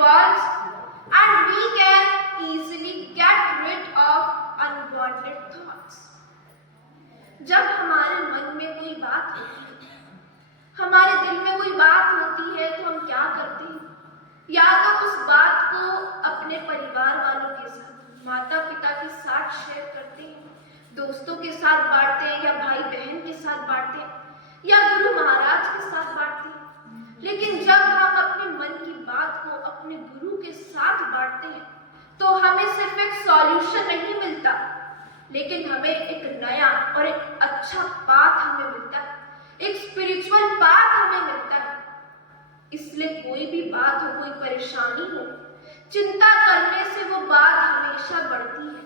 revolves and we can easily get rid of unwanted thoughts. जब हमारे मन में कोई बात होती है, हमारे दिल में कोई बात होती है तो हम क्या करते हैं? या तो उस बात को अपने परिवार वालों के साथ, माता पिता के साथ शेयर करते हैं, दोस्तों के साथ बांटते हैं, या भाई बहन के साथ बांटते हैं, या गुरु महाराज के साथ बांटते हैं। लेकिन जब हम अपने मन की बात को अपने गुरु के साथ बांटते हैं तो हमें सिर्फ एक सॉल्यूशन नहीं मिलता, लेकिन हमें एक नया और एक अच्छा पाथ हमें मिलता है, एक स्पिरिचुअल पाथ हमें मिलता है। इसलिए कोई भी बात हो, कोई परेशानी हो, चिंता करने से वो बात हमेशा बढ़ती है।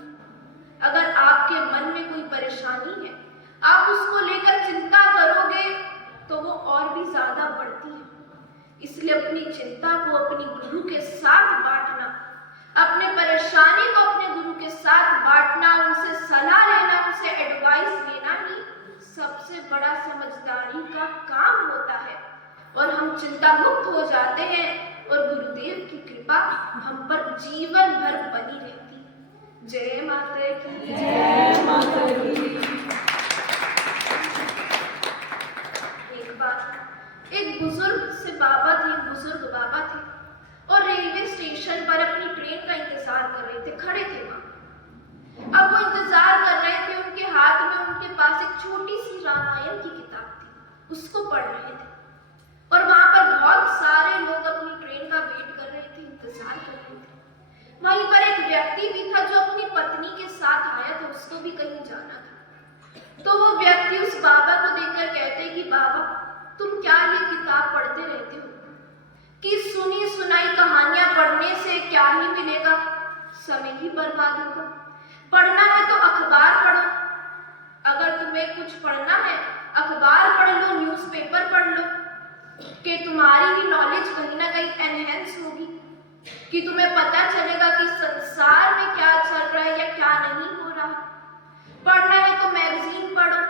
अगर आपके मन में कोई परेशानी है, आप उसको लेकर चिंता करोगे तो वो और भी ज्यादा बढ़ती है। इसलिए अपनी चिंता को अपने गुरु के साथ बांटना, अपने परेशानी को अपने गुरु के साथ बांटना, उनसे सलाह लेना, उनसे एडवाइस लेना ही सबसे बड़ा समझदारी का काम होता है। और हम चिंता मुक्त हो जाते हैं और गुरुदेव की कृपा हम पर जीवन भर बनी रहती है। जय माता की जय माता की। एक बार एक बुजुर्ग से बाबा थे, बुजुर्ग बाबा थे और रेलवे स्टेशन पर अपनी ट्रेन का इंतजार कर रहे थे, खड़े थे वहां। अब वो इंतजार कर रहे थे, उनके हाथ में उनके पास एक छोटी सी रामायण की किताब थी, उसको पढ़ रहे थे। और वहां पर बहुत सारे लोग अपनी ट्रेन का वेट कर रहे थे, इंतजार कर रहे थे। वहीं पर एक व्यक्ति भी था जो अपनी पत्नी के साथ आया था, उसको भी कहीं जाना था। तो वो व्यक्ति उस बाबा को देखकर कहते कि बाबा तुम क्या ये किताब पढ़ते रहते हो, कि सुनी सुनाई कहानियां पढ़ने से क्या ही मिलेगा, समय ही बर्बाद होगा। पढ़ना है तो अखबार पढ़ो, अगर तुम्हें कुछ पढ़ना है अखबार पढ़ लो, न्यूज़पेपर पढ़ लो, कि तुम्हारी ही नॉलेज कहीं ना कहीं एनहेंस होगी, कि तुम्हें पता चलेगा कि संसार में क्या चल रहा है या क्या नहीं हो रहा। पढ़ना है तो मैगजीन पढ़ो,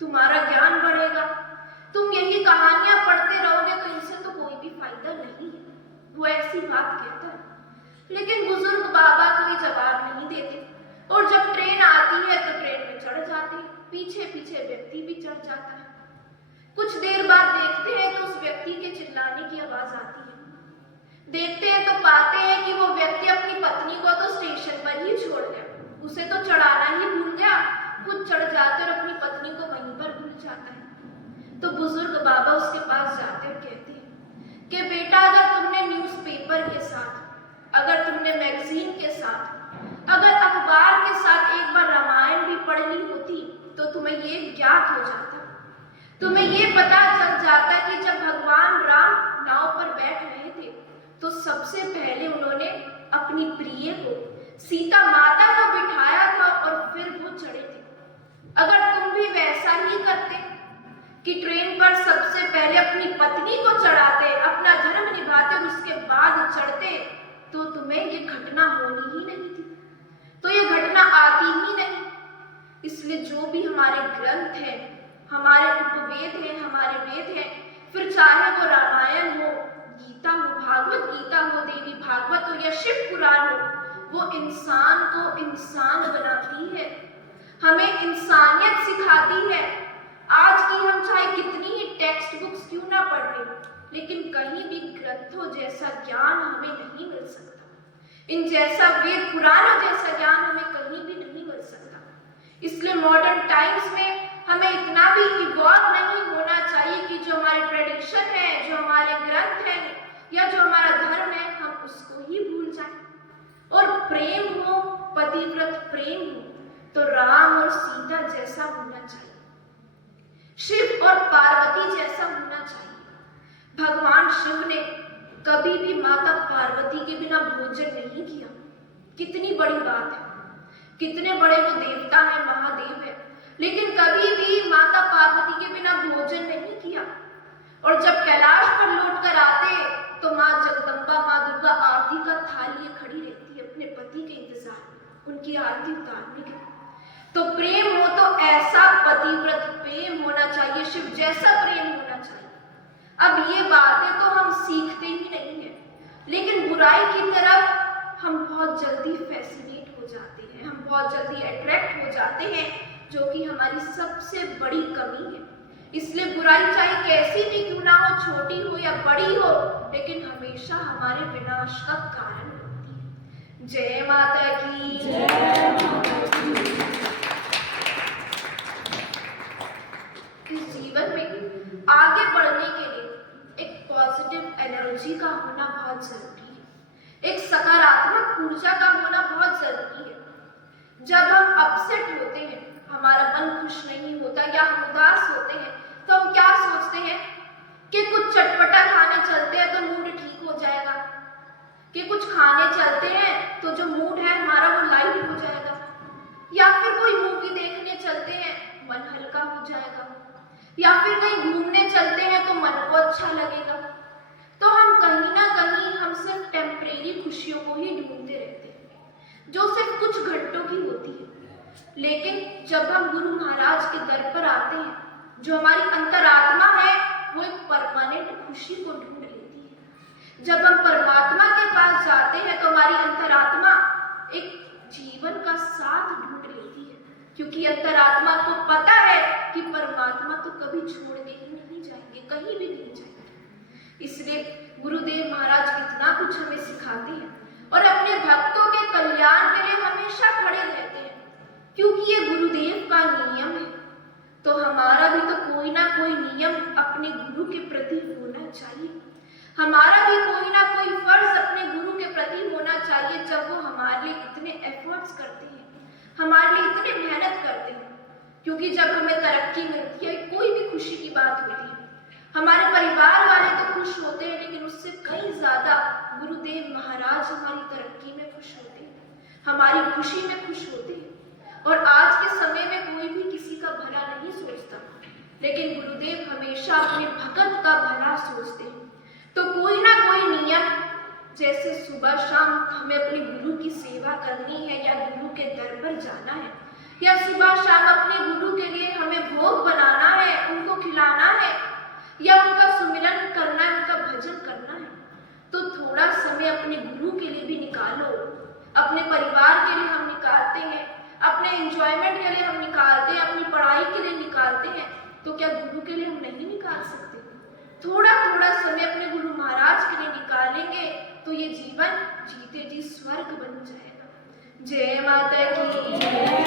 तुम्हारा ज्ञान बढ़ेगा। तुम यही कहानियां पढ़ते रहोगे तो इनसे तो कोई भी फायदा नहीं है। वो ऐसी बात कहता है, लेकिन बुजुर्ग बाबा कोई जवाब नहीं देते। और जब ट्रेन आती है तो ट्रेन में चढ़ जाते हैं, पीछे पीछे व्यक्ति भी चढ़ जाता है। कुछ देर बाद देखते हैं तो उस व्यक्ति के चिल्लाने की आवाज आती है। देखते हैं तो पाते हैं कि वो व्यक्ति अपनी पत्नी को तो स्टेशन पर ही छोड़ गया, उसे तो चढ़ाना ही भूल गया, खुद चढ़ जाते और अपनी पत्नी को वहीं पर भूल जाता है। तो बुजुर्ग बाबा उसके पास जाते और कहते हैं कि बेटा अगर तुमने न्यूज़पेपर के साथ, अगर तुमने मैगजीन के साथ, अगर अखबार के साथ एक बार रामायण भी पढ़ ली होती तो तुम्हें ये ज्ञात हो जाता, तुम्हें ये पता चल जाता कि जब भगवान राम नाव पर बैठ रहे थे तो सबसे पहले उन्होंने अपनी प्रिय को, सीता माता को बिठाया था और फिर वो चढ़े थे। अगर तुम भी वैसा ही करते कि ट्रेन पर सबसे पहले अपनी पत्नी को चढ़ाते, अपना धर्म निभाते और उसके बाद चढ़ते, तो तुम्हें ये घटना होनी ही नहीं थी, तो ये घटना आती ही नहीं। इसलिए जो भी हमारे ग्रंथ हैं, हमारे उपवेद हैं, हमारे वेद हैं, फिर चाहे वो रामायण हो, गीता हो, भागवत गीता हो, देवी भागवत हो या शिव पुराण हो, वो इंसान को इंसान बनाती है, हमें इंसानियत सिखाती है। आज की हम चाहे कितनी ही टेक्स्ट बुक्स क्यों ना पढ़ लें, लेकिन कहीं भी ग्रंथों जैसा ज्ञान हमें नहीं मिल सकता। इन जैसा वेद पुराणों जैसा ज्ञान हमें कहीं भी नहीं मिल सकता। इसलिए मॉडर्न टाइम्स में हमें इतना भी इवॉल्व नहीं होना चाहिए कि जो हमारे ट्रेडिशन है, जो हमारे ग्रंथ हैं या जो हमारा धर्म है, हम उसको ही भूल जाएं। और प्रेम हो, पतिव्रत प्रेम हो, तो राम और सीता जैसा होना चाहिए, शिव और पार्वती जैसा होना चाहिए। भगवान शिव ने कभी भी माता पार्वती के बिना भोजन नहीं किया। कितनी बड़ी बात है, कितने बड़े वो देवता है, महादेव है, लेकिन कभी भी माता पार्वती के बिना भोजन नहीं किया। और जब कैलाश पर लौट कर आते तो माँ जगदम्बा, माँ दुर्गा आरती का थाल लिए खड़ी रहती है अपने पति के इंतजार में, उनकी आरती उतारने के लिए। तो प्रेम हो तो ऐसा पतिव्रत प्रेम होना चाहिए, शिव जैसा प्रेम होना चाहिए। अब ये बातें तो हम सीखते ही नहीं है, बहुत जल्दी अट्रैक्ट हो जाते हैं, जो कि हमारी सबसे बड़ी कमी है। इसलिए बुराई चाहे कैसी भी क्यों ना हो, छोटी हो या बड़ी हो, लेकिन हमेशा हमारे विनाश का कारण होती है। जय माता की। जय माता की। इस जीवन में आगे बढ़ने के लिए एक पॉजिटिव एनर्जी का होना बहुत जरूरी है, एक सकारात्मक ऊर्जा का होना बहुत जरूरी है। जब हम अपसेट होते हैं, हमारा मन खुश नहीं होता या हम उदास होते हैं, तो हम क्या सोचते हैं कि कुछ चटपटा खाने चलते हैं तो मूड ठीक हो जाएगा, कि कुछ खाने चलते हैं तो जो मूड है हमारा वो लाइट हो जाएगा, या फिर कोई मूवी देखने चलते हैं मन हल्का हो जाएगा, या फिर कहीं घूमने चलते हैं तो मन को अच्छा लगेगा। तो हम कहीं ना कहीं हम सिर्फ टेम्परेरी खुशियों को ही ढूंढते रहते हैं, जो सिर्फ कुछ घंटों की होती है। लेकिन जब हम गुरु महाराज के दर पर आते हैं, जो हमारी अंतरात्मा है वो एक परमानेंट खुशी को ढूंढ लेती है। जब हम परमात्मा के पास जाते हैं तो हमारी अंतरात्मा एक जीवन का साथ ढूंढ लेती है, क्योंकि अंतरात्मा को पता है कि परमात्मा तो कभी छोड़ के ही नहीं जाएंगे, कहीं भी नहीं जाएंगे। इसलिए गुरुदेव महाराज कितना कुछ हमें सिखाते हैं और अपने भक्तों के कल्याण के लिए हमेशा खड़े रहते हैं, क्योंकि ये गुरुदेव का नियम है। तो हमारा भी तो कोई ना कोई नियम अपने गुरु के प्रति होना चाहिए, हमारा भी कोई ना कोई फर्ज अपने गुरु के प्रति होना चाहिए। जब वो हमारे लिए इतने एफर्ट्स करते हैं, हमारे लिए इतने मेहनत करते हैं, क्योंकि जब हमें तरक्की मिलती है, कोई भी खुशी की बात होती है, हमारे परिवार वाले तो खुश होते हैं, लेकिन उससे कहीं ज्यादा गुरुदेव महाराज हमारी तरक्की में खुश होते हैं, हमारी खुशी में खुश होते हैं। और आज के समय में कोई भी किसी का भला नहीं सोचता, लेकिन गुरुदेव हमेशा अपने भक्त का भला सोचते हैं। तो कोई ना कोई नियम, जैसे सुबह शाम हमें अपने गुरु की सेवा करनी है, या गुरु के दर पर जाना है, या सुबह शाम अपने गुरु के लिए हमें भोग बनाना है, उनको खिलाना है, या उनका सुमिरन करना है, उनका भजन करना है, तो थोड़ा समय अपने गुरु के लिए भी निकालो। अपने परिवार के लिए हम निकालते हैं, अपने एंजॉयमेंट के लिए हम निकालते हैं, अपनी पढ़ाई के लिए निकालते हैं, तो क्या गुरु के लिए हम नहीं निकाल सकते? थोड़ा थोड़ा समय अपने गुरु महाराज के लिए निकालेंगे तो ये जीवन जीते जी स्वर्ग बन जाएगा। जय माता की।